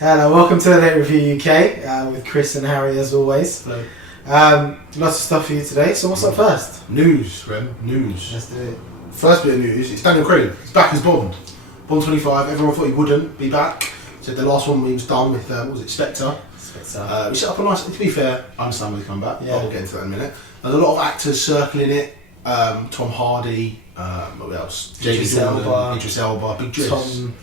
Hello, welcome to the Late Review UK with Chris and Harry as always. Hello. Lots of stuff for you today, so what's up first? News, Rem. News. Let's do it. First bit of news, it's Daniel Craig. He's back as Bond. Bond 25, everyone thought he wouldn't be back. Said the last one he was done with, what was it, Spectre? We set up a nice, to be fair, I understand when he come back, but we'll get into that in a minute. There's a lot of actors circling it. Tom Hardy, what else? Idris Elba. Idris Elba, Big Driz. Tom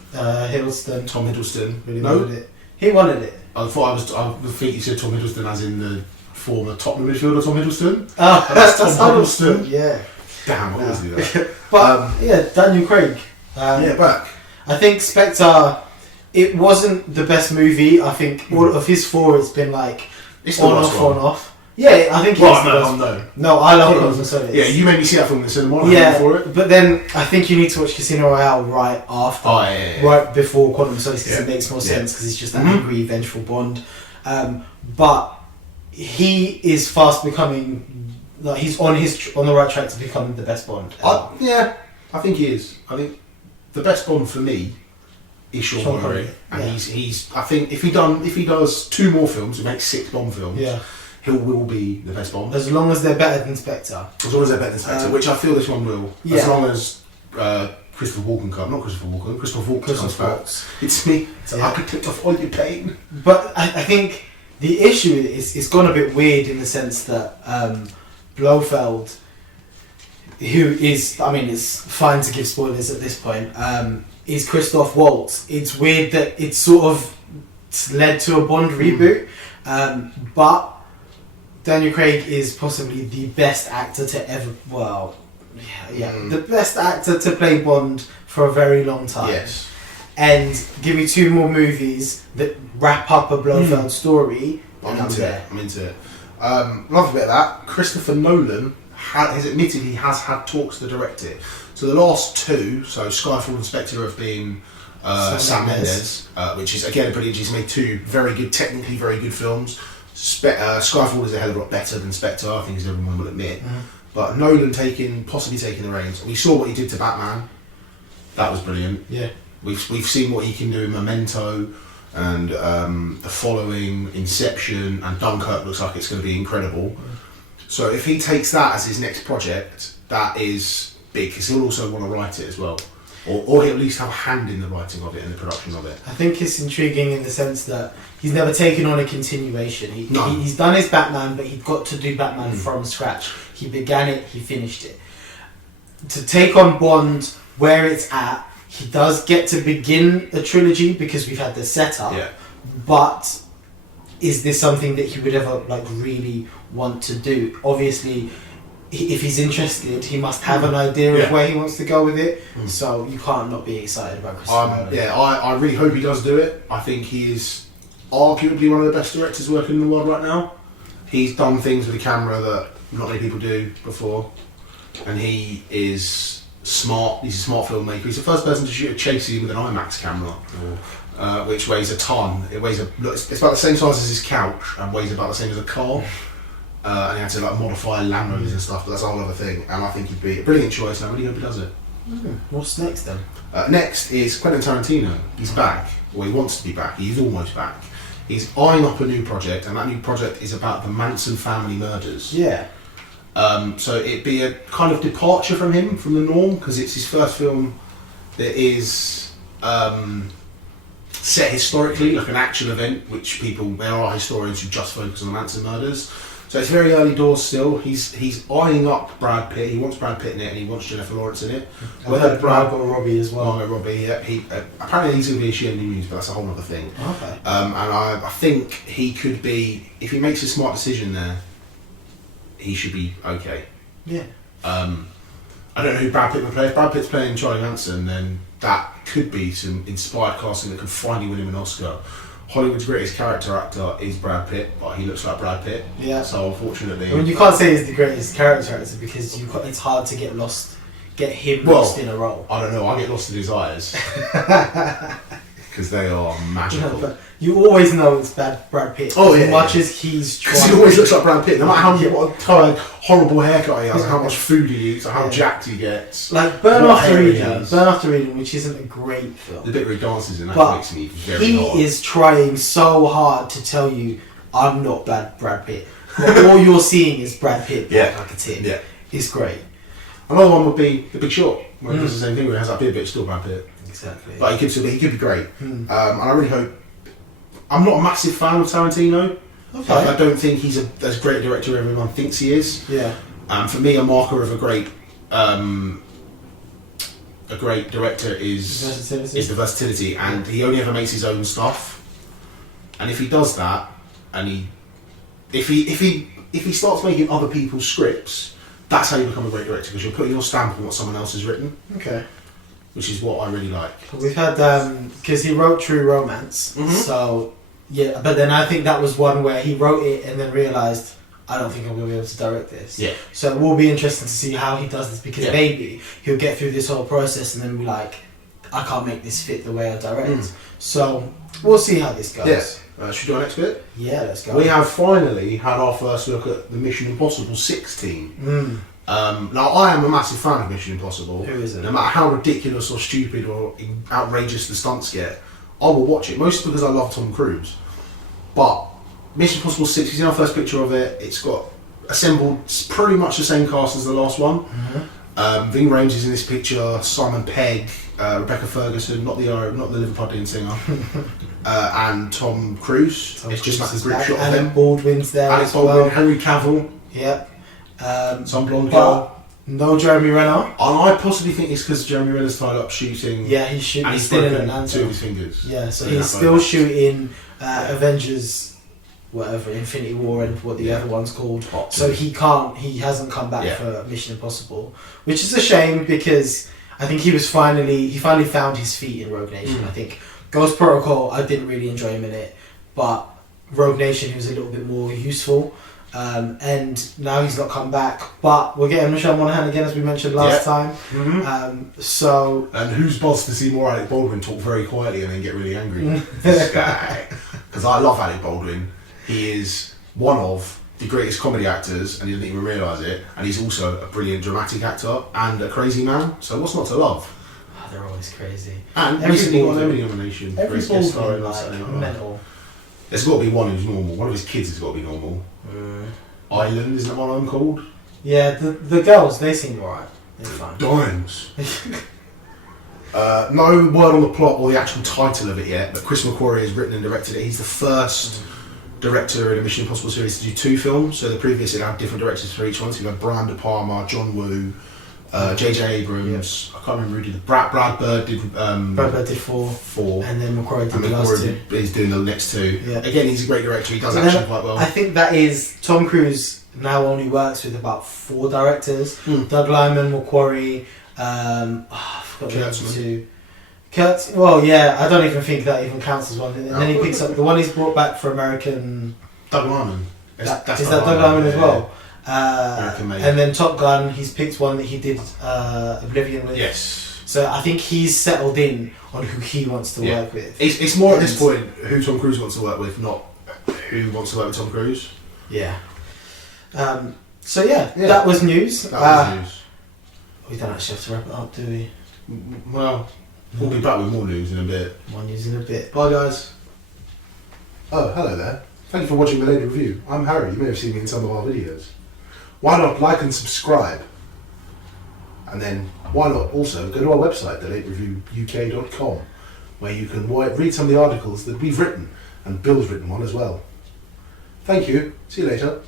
Hiddleston. Tom Hiddleston. Really wanted it. He wanted it. I think you said Tom Hiddleston as in the former Tottenham midfielder Tom Hiddleston. Oh, that's Tom Hiddleston. Yeah. Damn, I always do that. But Daniel Craig. Back. I think Spectre, it wasn't the best movie. I think all of his four, it's been like It's on off. Yeah, I think No, I love Quantum of Solace. Yeah, you made me see that film in the cinema. Yeah, for it. but then I think you need to watch Casino Royale right after, right before Quantum of Solace, because it makes more sense because it's just that angry, vengeful Bond. But he is fast becoming, like he's on the right track to becoming the best Bond. I think he is. I think the best Bond for me is Sean Connery, and he's. I think if he does 2 more films, he makes 6 Bond films. Yeah. He will be the best Bond. As long as they're better than Spectre. As long as they're better than Spectre, which I feel this one will. Yeah. As long as Christopher Walken comes back. It's me. So I could click off all your pain. But I think the issue is it's gone a bit weird in the sense that Blofeld, who is, I mean, it's fine to give spoilers at this point, is Christoph Waltz. It's weird that it's sort of led to a Bond reboot, but Daniel Craig is possibly the best actor to ever, the best actor to play Bond for a very long time. Yes. And give me 2 more movies that wrap up a Blofeld story, and I'm there. I'm into it. Love a bit of that. Christopher Nolan has admitted he has had talks to direct it. So the last 2, so Skyfall and Spectre, have been Sam Mendes, which is again brilliant. He's made 2 technically very good films. Skyfall is a hell of a lot better than Spectre, I think, as everyone will admit. But Nolan possibly taking the reins. We saw what he did to Batman. That was brilliant. Yeah. We've seen what he can do in Memento, and The Following, Inception, and Dunkirk looks like it's going to be incredible. So if he takes that as his next project, that is big, because he'll also want to write it as well. Or he'll at least have a hand in the writing of it and the production of it. I think it's intriguing in the sense that he's never taken on a continuation. He's done his Batman, but he's got to do Batman from scratch. He began it, he finished it. To take on Bond where it's at, he does get to begin a trilogy because we've had the setup. Yeah. But is this something that he would ever really want to do? Obviously, if he's interested, he must have an idea of where he wants to go with it. So you can't not be excited about Christopher Nolan. I really hope he does do it. I think he is arguably one of the best directors working in the world right now. He's done things with a camera that not many people do before, and he is smart. He's a smart filmmaker. He's the first person to shoot a chase scene with an IMAX camera, which weighs a ton. It's about the same size as his couch and weighs about the same as a car. And he had to modify Land Rovers and stuff, but that's a whole other thing. And I think he'd be a brilliant choice, and I really hope he does it. What's next then? Next is Quentin Tarantino. He's back, or he wants to be back. He's almost back. He's eyeing up a new project, and that new project is about the Manson family murders. Yeah. So it'd be a kind of departure from the norm, because it's his first film that is set historically, like an actual event, which there are historians who just focus on the Manson murders. So it's very early doors still. He's eyeing up Brad Pitt. He wants Brad Pitt in it, and he wants Jennifer Lawrence in it. Whether Margot Robbie as well. Margot Robbie, yeah. Apparently he's going to be a She Only Muse, but that's a whole other thing. Okay. And I think he could be, if he makes a smart decision there, he should be okay. Yeah. I don't know who Brad Pitt would play. If Brad Pitt's playing Charlie Manson, then that could be some inspired casting that could finally win him an Oscar. Hollywood's greatest character actor is Brad Pitt, but he looks like Brad Pitt. Yeah. So unfortunately, I mean, you can't say he's the greatest character actor because it's hard to get him lost in a role. I don't know. I get lost in his eyes. because they are magical. But you always know it's Brad Pitt. Oh, yeah, as much yeah. as he's Because trying. he always looks like Brad Pitt, no matter how Yeah. what kind of horrible haircut he has, and how much food he eats, and how Yeah. jacked he gets. Like Burn What After hair he Reading, has. which isn't a great film. The bit where he dances in that But makes me very He hot. is trying so hard to tell you, I'm not Brad Pitt. But all you're seeing is Brad Pitt Yeah. like a tin. Yeah. It's great. Another one would be The Big Short, where he does the same thing, where he has that beard, but it's still Brad Pitt. Exactly. But he could be great. And I really hope. I'm not a massive fan of Tarantino. Okay. I don't think he's as great a director as everyone thinks he is. Yeah. For me, a marker of a great director is Versatility. the versatility, and he only ever makes his own stuff. And if he does that, and if he starts making other people's scripts, that's how you become a great director, because you're putting your stamp on what someone else has written. Okay. Which is what I really like. We've had because he wrote True Romance, so yeah. But then I think that was one where he wrote it and then realised, I don't think I'm going to be able to direct this. Yeah. So it will be interesting to see how he does this, because maybe he'll get through this whole process and then be like, I can't make this fit the way I direct. So we'll see how this goes. Yes. Should we do our next bit? Yeah, let's go. We have finally had our first look at the Mission Impossible 6 team. Now, I am a massive fan of Mission Impossible. Who isn't? No matter how ridiculous or stupid or outrageous the stunts get, I will watch it, mostly because I love Tom Cruise. But Mission Impossible 6, you've seen our first picture of it, it's got assembled pretty much the same cast as the last one. Ving Rhames is in this picture, Simon Pegg, Rebecca Ferguson, not the Liverpudlian singer, and Tom Cruise. It's just like a group shot of Alec them. Baldwin's there Alec as Baldwin, well. Henry Cavill, Yep. some blonde But girl. no Jeremy Renner. And I possibly think it's because Jeremy Renner's tied up shooting. Yeah, he's shooting. And He's he's still in broken Atlanta. 2 of his fingers. Yeah, so in he's that still photo. shooting Avengers, whatever, Infinity War and what the other one's called. So he hasn't come back for Mission Impossible, which is a shame, because I think he finally found his feet in Rogue Nation. I think Ghost Protocol, I didn't really enjoy him in it, but Rogue Nation, he was a little bit more useful. And now he's not come back, but we're getting Michelle Monaghan again, as we mentioned last time. So, and who's boss to see more Alec Baldwin talk very quietly and then get really angry? This guy. Because I love Alec Baldwin. He is one of the greatest comedy actors, and he doesn't even realise it. And he's also a brilliant dramatic actor and a crazy man. So what's not to love? oh, they're always crazy. And Every recently got an Baldwin. Emmy nomination for Every his guest star Baldwin, in like, Saturday Night Live. mental. There's got to be one who's normal. One of his kids has got to be normal. Island, isn't that one of them called? Yeah, the girls, they seem alright. They're fine. Dimes. No word on the plot or the actual title of it yet, but Chris McQuarrie has written and directed it. He's the first director in a Mission Impossible series to do 2 films. So the previous it had different directors for each one. So you had Brian De Palma, John Woo, J.J. Abrams. I can't remember who did. Brad Bird did. Brad Bird did 4, and and then McQuarrie did and the last 2. McQuarrie is doing the next 2. Yeah. Again, he's a great director. He does But action then quite well. I think that is Tom Cruise now only works with about 4 directors. Doug Liman, McQuarrie, I forgot the other 2. Well, yeah, I don't even think that even counts as one. And then he picks up the one he's brought back for American. Doug Liman. Is that Doug Liman as well? American Made. And then Top Gun, he's picked one that he did Oblivion with. Yes. So I think he's settled in on who he wants to work with. It's more at this point who Tom Cruise wants to work with, not who wants to work with Tom Cruise. Yeah. So that was news. That was news. We don't actually have to wrap it up, do we? Well, we'll be back with more news in a bit. More news in a bit. Bye, guys. Oh, hello there. Thank you for watching the Late Review. I'm Harry. You may have seen me in some of our videos. Why not like and subscribe? And then why not also go to our website, thelatereviewuk.com, where you can read some of the articles that we've written, and Bill's written one as well. Thank you. See you later.